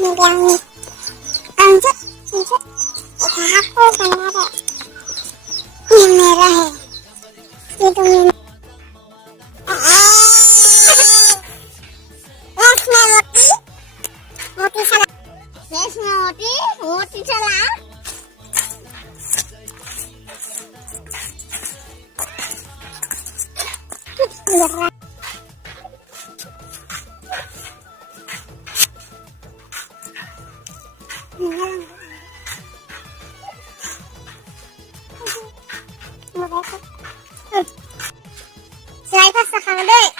Bilangin, lanjut, lanjut. Aku benar ya. Yang merah ya. Hidungnya. Lesnya Moti. Moti salah. Lesnya Moti. Moti salah. Berat. Selain pas sekarang deh.